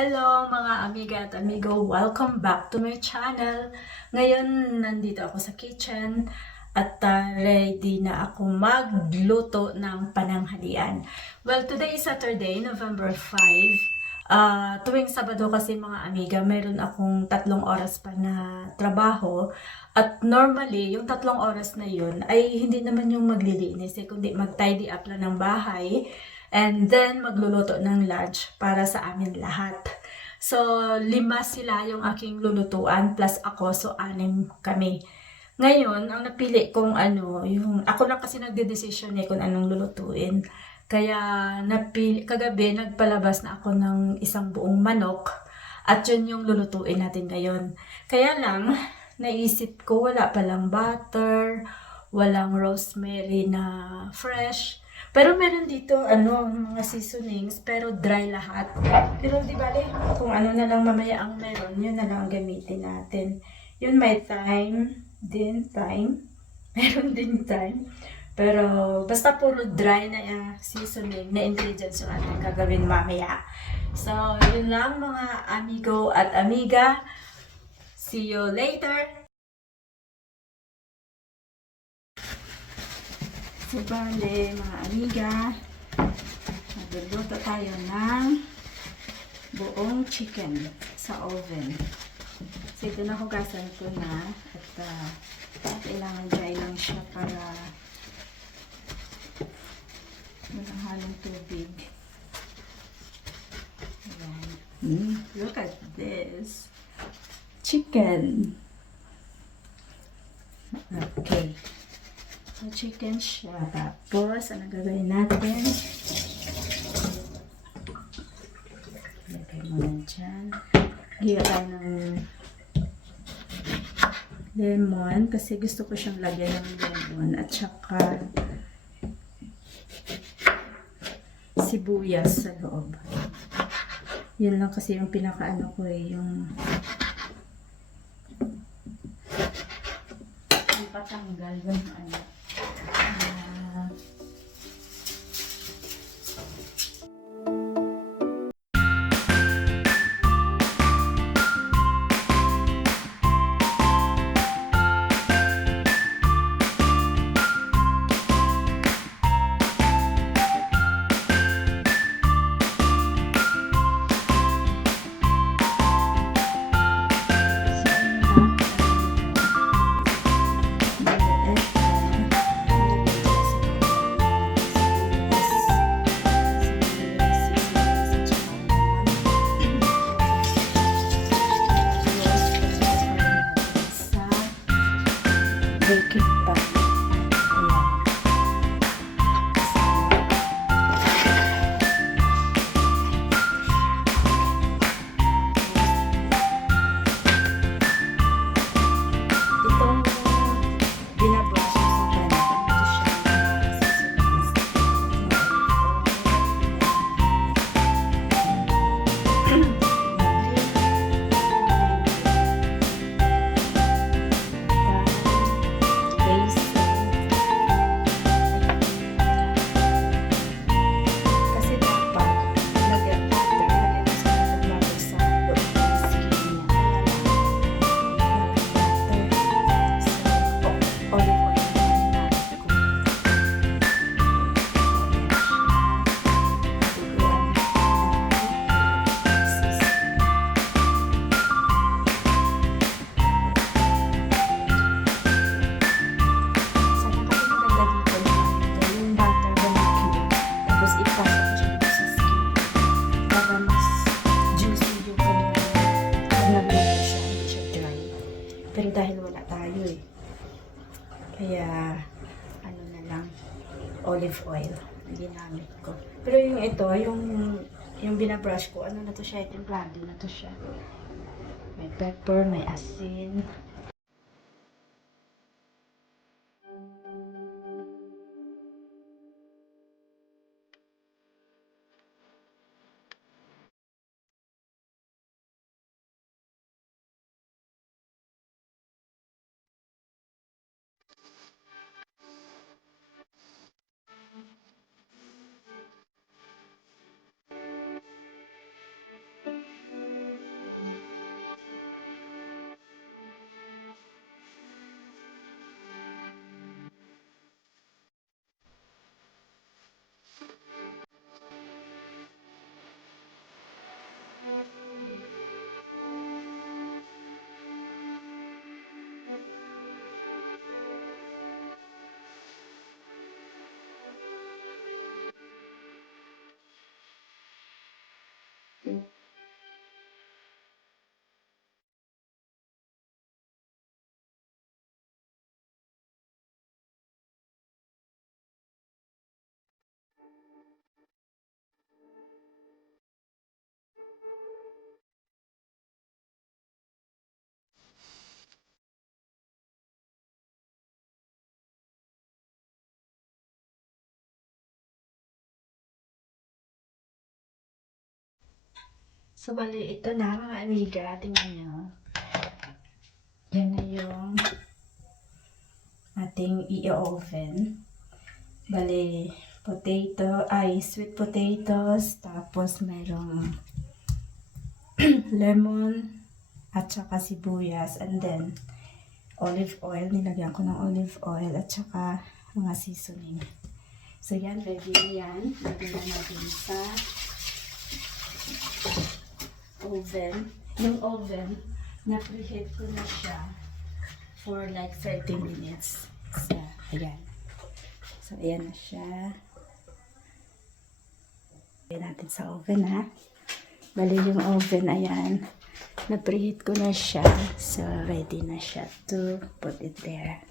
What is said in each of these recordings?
Hello mga amiga at amigo! Welcome back to my channel. Ngayon, nandito ako sa kitchen at ready na ako magluto ng pananghalian. Well, today is Saturday, November 5. Tuwing Sabado kasi mga amiga, meron akong 3 oras pa na trabaho. At normally, yung 3 oras na yun ay hindi naman yung maglilinis, kundi mag-tidy up lang ng bahay. And then, magluluto ng lunch para sa amin lahat. So, 5 sila yung aking lulutuan plus ako. So, 6 kami. Ngayon, ang napili kong yung ako lang kasi nagde-decision kung anong lulutuin. Kaya kagabi nagpalabas na ako ng isang buong manok at yun yung lulutuin natin ngayon. Kaya lang, naisip ko wala palang butter, walang rosemary na fresh. Pero meron dito mga seasonings pero dry lahat. Pero di bale kung ano na lang mamaya ang meron, yun na lang ang gamitin natin. Yun may thyme. Meron din thyme. Pero basta puro dry na seasoning na ingredients yung ating gagawin mamaya. So, yun lang mga amigo at amiga. See you later! So, bale, mga amiga, magluluto tayo ng buong chicken sa oven. So, ito na hugasan ko na at kailangan dry lang siya para walang halong tubig. Ayan. Look at this. Chicken. Okay. So, chicken siya. Tapos, ano gagawin natin? Lagay mo na dyan. Higa tayo ng lemon kasi gusto ko siyang lagyan ng lemon at saka sibuyas sa loob. Yun lang kasi yung pinakaano ko yung patanggal yung baking pan. Itong binabrush sa pan, ito pero dahil wala tayo kaya ano na lang, olive oil ang ginamit ko. Pero yung ito, yung binabrush ko, ano na to siya, templado na to siya. May pepper, may asin. So, bali, ito na mga amiga. Tingnan nyo. Yan na yung ating i-oven. Bali, sweet potatoes, tapos merong lemon, at saka sibuyas, and then olive oil. Nilagyan ko ng olive oil, at saka mga seasoning. So, yan, ready na yan. Lagyan na natin sa oven. Yung oven, na-preheat ko na siya for like 30 minutes. So, ayan. So, ayan na siya. Ayan natin sa oven, ha. Bali yung oven, ayan. Na-preheat ko na siya. So, ready na siya to put it there.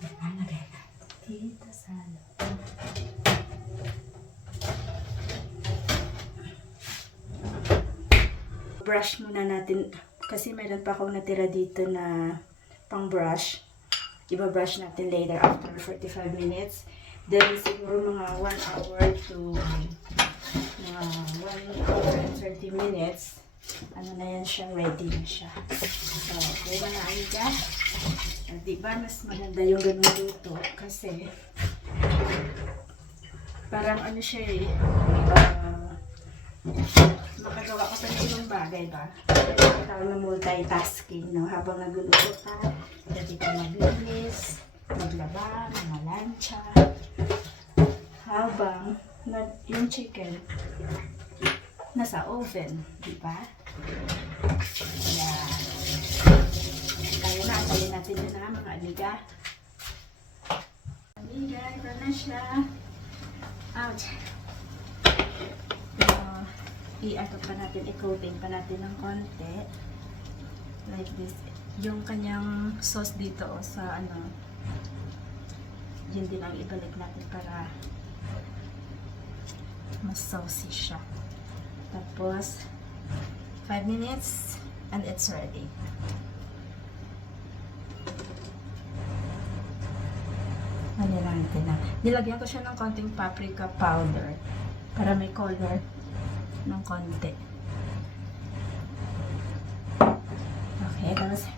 Ayan, lagay natin dito sa loob. Brush muna natin kasi meron pa akong natira dito na pang brush. Iba-brush natin later after 45 minutes. Then siguro mga 1 hour to mga 1 hour and 30 minutes. Ano na yan siya, ready na siya. So, okay mga amiga. Diba mas maganda yung ganun luto kasi parang ano siya makagawa ka pa ng ibang bagay ba? Pwede ka tawag na multitasking, no? Habang nagluluto ka, pwede ka maglinis, maglaba, mga lancha. Habang yung chicken nasa oven, di ba? Kaya na, antayin natin yun na mga amiga. Amiga, ito na siya. Ouch! I-ato pa natin, i-coating pa natin ng konti. Like this. Yung kanyang sauce dito sa ano, yun din ang ibalik natin para mas saucy siya. Tapos, 5 minutes and it's ready. Manilangin na. Nilagyan ko siya ng konting paprika powder para may color ng konti. Okay, tapos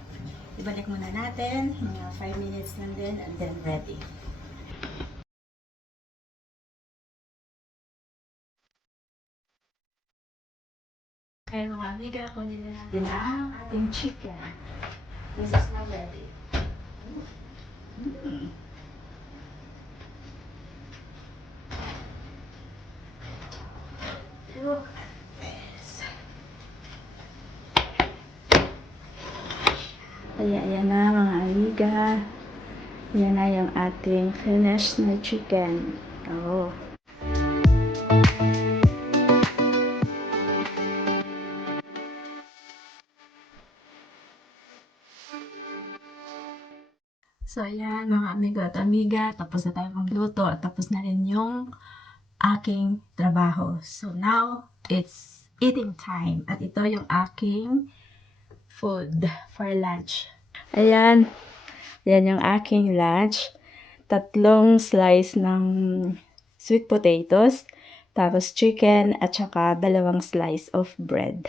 ibalik muna natin. Mga 5 minutes lang din and then ready. Okay mga amiga, kunin na natin ang ating chicken. This is now ready. Look at this. Ayan na mga amiga. Yan na yung ating finished na chicken. Oh. So, ayan mga amigo at amiga, tapos na tayo magluto at tapos na rin yung aking trabaho. So, now, it's eating time. At ito yung aking food for lunch. Ayan. Yan yung aking lunch. 3 slice ng sweet potatoes, tapos chicken, at saka 2 slice of bread.